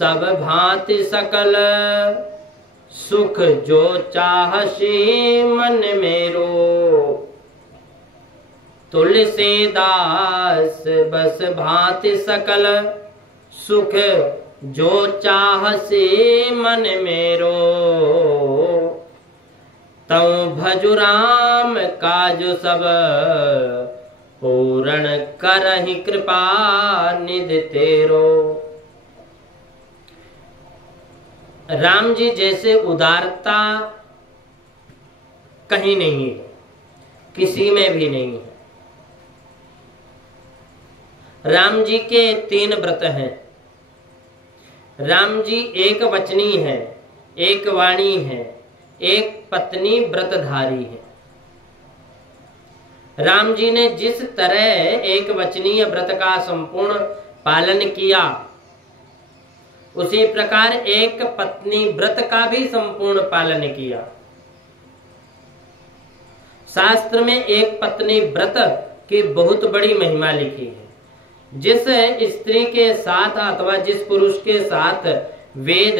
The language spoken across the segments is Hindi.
सब भांति सकल सुख जो चाहसी मन मेरो। तुलसीदास बस भांति सकल सुख जो चाहसी मन मेरो। तऊ भजु राम काज सब पूर्ण करहि कृपा निधि तेरो। राम जी जैसे उदारता कहीं नहीं है, किसी में भी नहीं है। राम जी के 3 व्रत हैं। राम जी एक वचनी है, एक वाणी है, एक पत्नी व्रतधारी है। राम जी ने जिस तरह एक वचनीय व्रत का संपूर्ण पालन किया, उसी प्रकार एक पत्नी व्रत का भी संपूर्ण पालन किया। शास्त्र में एक पत्नी व्रत की बहुत बड़ी महिमा लिखी है। जिस स्त्री के साथ अथवा जिस पुरुष के साथ वेद,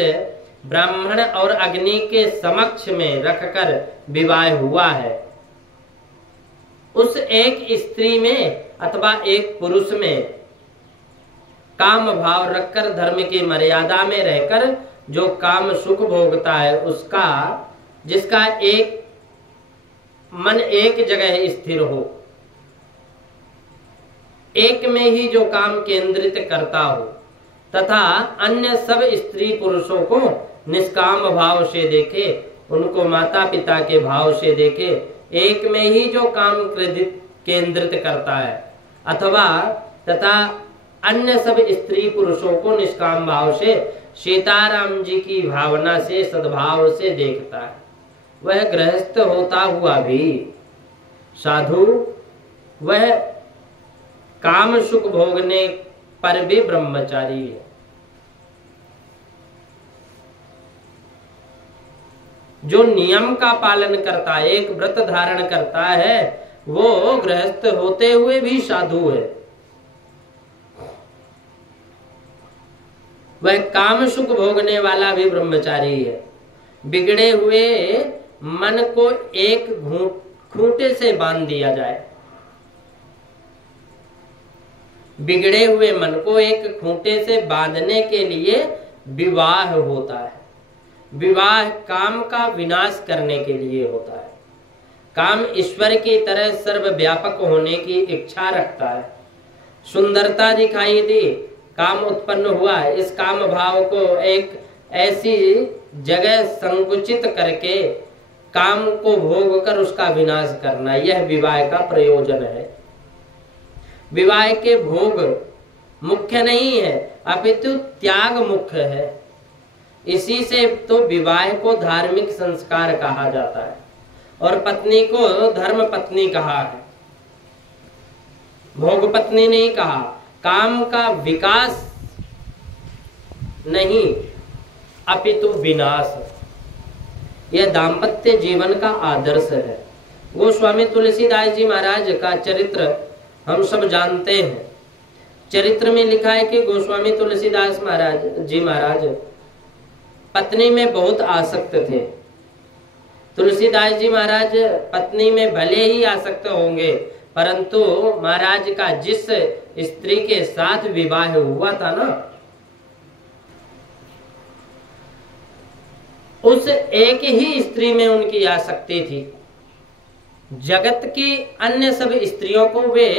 ब्राह्मण और अग्नि के समक्ष में रखकर विवाह हुआ है, उस एक स्त्री में अथवा एक पुरुष में काम भाव रखकर धर्म की मर्यादा में रहकर जो काम सुख भोगता है, उसका जिसका एक मन एक जगह स्थिर हो, एक में ही जो काम केंद्रित करता हो, तथा अन्य सब स्त्री पुरुषों को निष्काम भाव से देखे, उनको माता पिता के भाव से देखे, एक में ही जो काम केंद्रित करता है, अथवा तथा अन्य सब स्त्री पुरुषों को निष्काम भाव से सीताराम जी की भावना से सद्भाव से देखता है, वह गृहस्थ होता हुआ भी साधु, वह काम सुख भोगने पर भी ब्रह्मचारी है। जो नियम का पालन करता है, एक व्रत धारण करता है, वो गृहस्थ होते हुए भी साधु है। वह काम सुख भोगने वाला भी ब्रह्मचारी है। बिगड़े हुए मन को एक खूंटे से बांध दिया जाए, बिगड़े हुए मन को एक खूंटे से बांधने के लिए विवाह होता है। विवाह काम का विनाश करने के लिए होता है। काम ईश्वर की तरह सर्वव्यापक होने की इच्छा रखता है। सुंदरता दिखाई दी, काम उत्पन्न हुआ, इस काम भाव को एक ऐसी जगह संकुचित करके काम को भोग कर उसका विनाश करना, यह विवाह का प्रयोजन है। विवाह के भोग मुख्य नहीं है, अपितु त्याग मुख्य है। इसी से तो विवाह को धार्मिक संस्कार कहा जाता है और पत्नी को धर्म पत्नी कहा है, भोग पत्नी नहीं कहा। काम का विकास नहीं, अपितु विनाश। यह दाम्पत्य जीवन का आदर्श है। गोस्वामी तुलसीदास जी महाराज का चरित्र हम सब जानते हैं। चरित्र में लिखा है कि गोस्वामी तुलसीदास महाराज पत्नी में बहुत आसक्त थे। तुलसीदास जी महाराज पत्नी में भले ही आसक्त होंगे, परंतु महाराज का जिस स्त्री के साथ विवाह हुआ था ना, उस एक ही स्त्री में उनकी आसक्ति थी। जगत की अन्य सब स्त्रियों को वे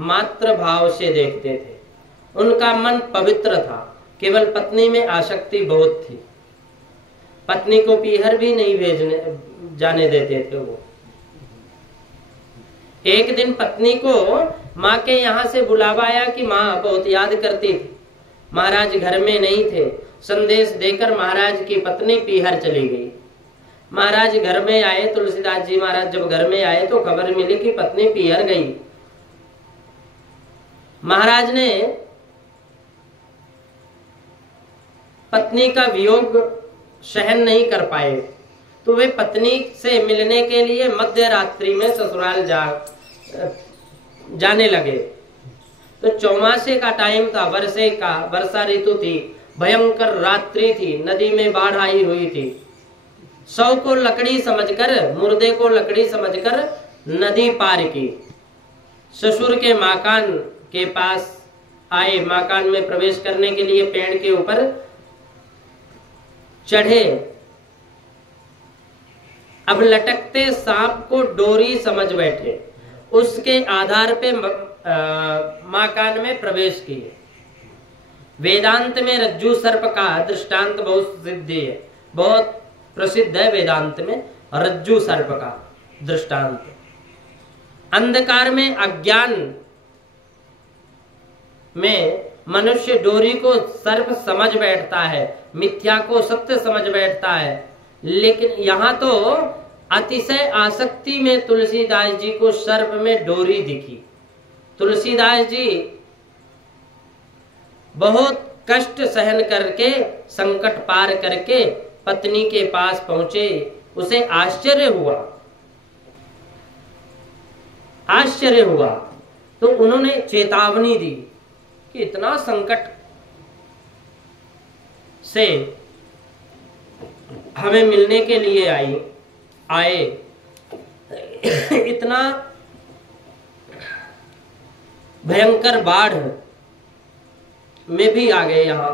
मात्र भाव से देखते थे, उनका मन पवित्र था। केवल पत्नी में आसक्ति बहुत थी। पत्नी को पीहर भी नहीं जाने देते थे वो। एक दिन पत्नी को माँ के यहाँ से बुलावा आया कि माँ बहुत याद करती थी। महाराज घर में नहीं थे। संदेश देकर महाराज की पत्नी पीहर चली गई। महाराज घर में आए, तुलसीदास जी महाराज जब घर में आए तो खबर मिली कि पत्नी पीहर गई। महाराज ने पत्नी का वियोग सहन नहीं कर पाए, तो वे पत्नी से मिलने के लिए मध्य रात्रि में ससुराल जाने लगे। तो चौमासे का टाइम था, वर्षा ऋतु थी भयंकर रात्रि थी, नदी में बाढ़ आई हुई थी। शव को लकड़ी समझकर, मुर्दे को लकड़ी समझकर नदी पार की। ससुर के मकान के पास आए, मकान में प्रवेश करने के लिए पेड़ के ऊपर चढ़े। अब लटकते सांप को डोरी समझ बैठे, उसके आधार पे मकान में प्रवेश किए। वेदांत में रज्जु सर्प का दृष्टांत बहुत सिद्ध है, बहुत प्रसिद्ध है वेदांत में रज्जु सर्प का दृष्टांत। अंधकार में, अज्ञान में मनुष्य डोरी को सर्प समझ बैठता है, मिथ्या को सत्य समझ बैठता है। लेकिन यहाँ तो अतिशय आसक्ति में तुलसीदास जी को सर्प में डोरी दिखी। तुलसीदास जी बहुत कष्ट सहन करके, संकट पार करके पत्नी के पास पहुंचे। उसे आश्चर्य हुआ तो उन्होंने चेतावनी दी कि इतना संकट से हमें मिलने के लिए आए, इतना भयंकर बाढ़ में भी आ गए। यहाँ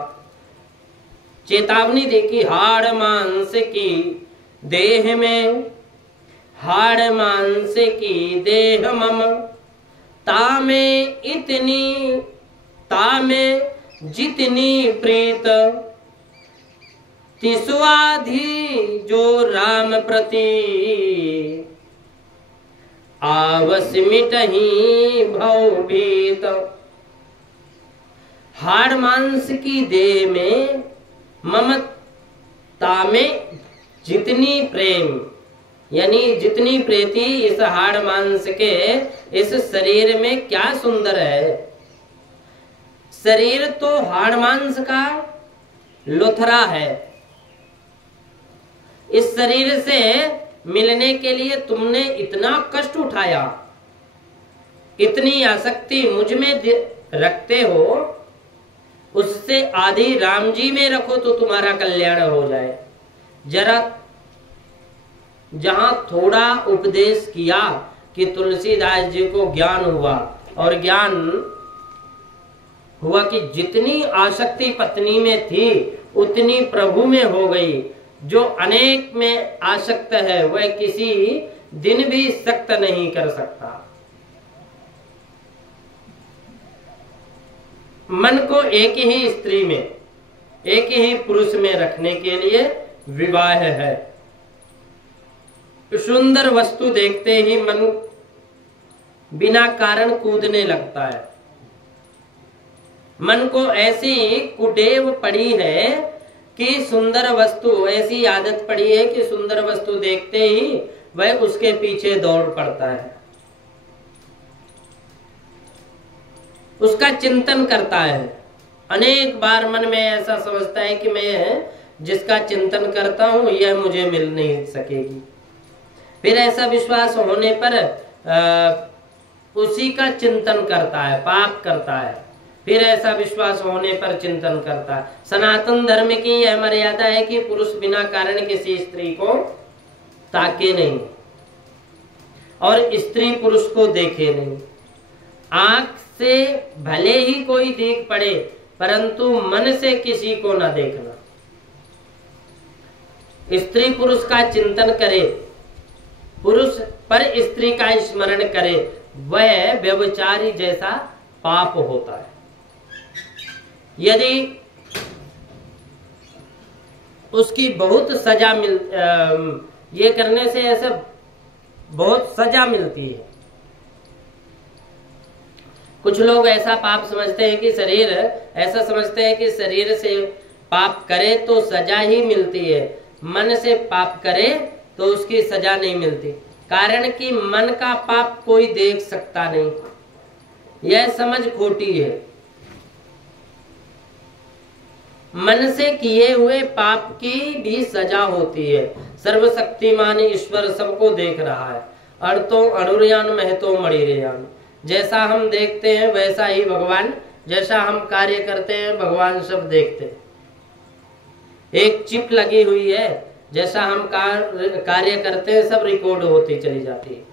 चेतावनी दी कि हाड़ मांस की देह में, हाड़ मांस की देह मम, तामे जितनी प्रीत, तिसवाधी जो राम प्रति, आवस मिटही भव भीत। हाड़ मांस की देह में, ममता में जितनी प्रेम, यानी जितनी प्रीति इस हाड़ मांस के इस शरीर में क्या सुंदर है। शरीर तो हाड़ मांस का लोथरा है। इस शरीर से मिलने के लिए तुमने इतना कष्ट उठाया, इतनी आसक्ति मुझ में रखते हो, उससे आदि राम जी में रखो तो तुम्हारा कल्याण हो जाए। जरा जहां थोड़ा उपदेश किया कि तुलसीदास जी को ज्ञान हुआ, और ज्ञान हुआ कि जितनी आसक्ति पत्नी में थी उतनी प्रभु में हो गई। जो अनेक में आसक्त है वह किसी दिन भी सक्त नहीं कर सकता। मन को एक ही स्त्री में, एक ही पुरुष में रखने के लिए विवाह है। सुंदर वस्तु देखते ही मन बिना कारण कूदने लगता है। मन को ऐसी कुटेव पड़ी है कि सुंदर वस्तु, ऐसी आदत पड़ी है कि सुंदर वस्तु देखते ही वह उसके पीछे दौड़ पड़ता है, उसका चिंतन करता है। अनेक बार मन में ऐसा समझता है कि मैं जिसका चिंतन करता हूं यह मुझे मिल नहीं सकेगी। फिर ऐसा विश्वास होने पर उसी का चिंतन करता है, पाप करता है। फिर ऐसा विश्वास होने पर चिंतन करता है। सनातन धर्म की यह मर्यादा है कि पुरुष बिना कारण किसी स्त्री को ताके नहीं और स्त्री पुरुष को देखे नहीं। आंख से भले ही कोई देख पड़े परंतु मन से किसी को न देखना। स्त्री पुरुष का चिंतन करे, पुरुष पर स्त्री का स्मरण करे, वह व्यभिचारी जैसा पाप होता है। यदि उसकी बहुत सजा ये करने से ऐसे बहुत सजा मिलती है। कुछ लोग ऐसा पाप समझते हैं कि शरीर, ऐसा समझते हैं कि शरीर से पाप करे तो सजा ही मिलती है, मन से पाप करे तो उसकी सजा नहीं मिलती। कारण कि मन का पाप कोई देख सकता नहीं, यह समझ खोटी है। मन से किए हुए पाप की भी सजा होती है। सर्वशक्तिमान ईश्वर सबको देख रहा है। अर्थो अणुरयान महतो मणिरयान। जैसा हम देखते हैं वैसा ही भगवान, जैसा हम कार्य करते हैं भगवान सब देखते हैं। एक चिप लगी हुई है, जैसा हम कार्य करते हैं सब रिकॉर्ड होती चली जाती है।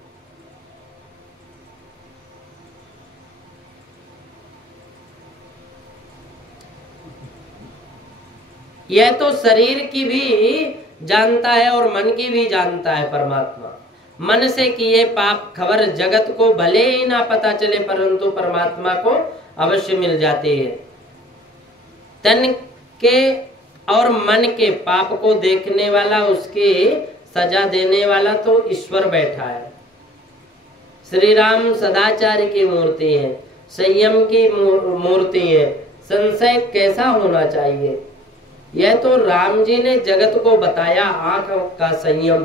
यह तो शरीर की भी जानता है और मन की भी जानता है परमात्मा। मन से किए पाप खबर जगत को भले ही ना पता चले, परंतु परमात्मा को अवश्य मिल जाती है। तन के और मन के पाप को देखने वाला, उसकी सजा देने वाला तो ईश्वर बैठा है। श्री राम सदाचार की मूर्ति है, संयम की मूर्ति है। संशय कैसा होना चाहिए? यह तो राम जी ने जगत को बताया। आंख का संयम,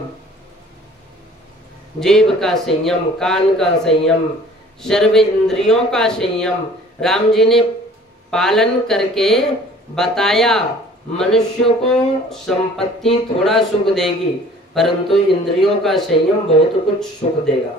जीभ का संयम, कान का संयम, सर्व इंद्रियों का संयम राम जी ने पालन करके बताया। मनुष्य को संपत्ति थोड़ा सुख देगी, परंतु इंद्रियों का संयम बहुत कुछ सुख देगा।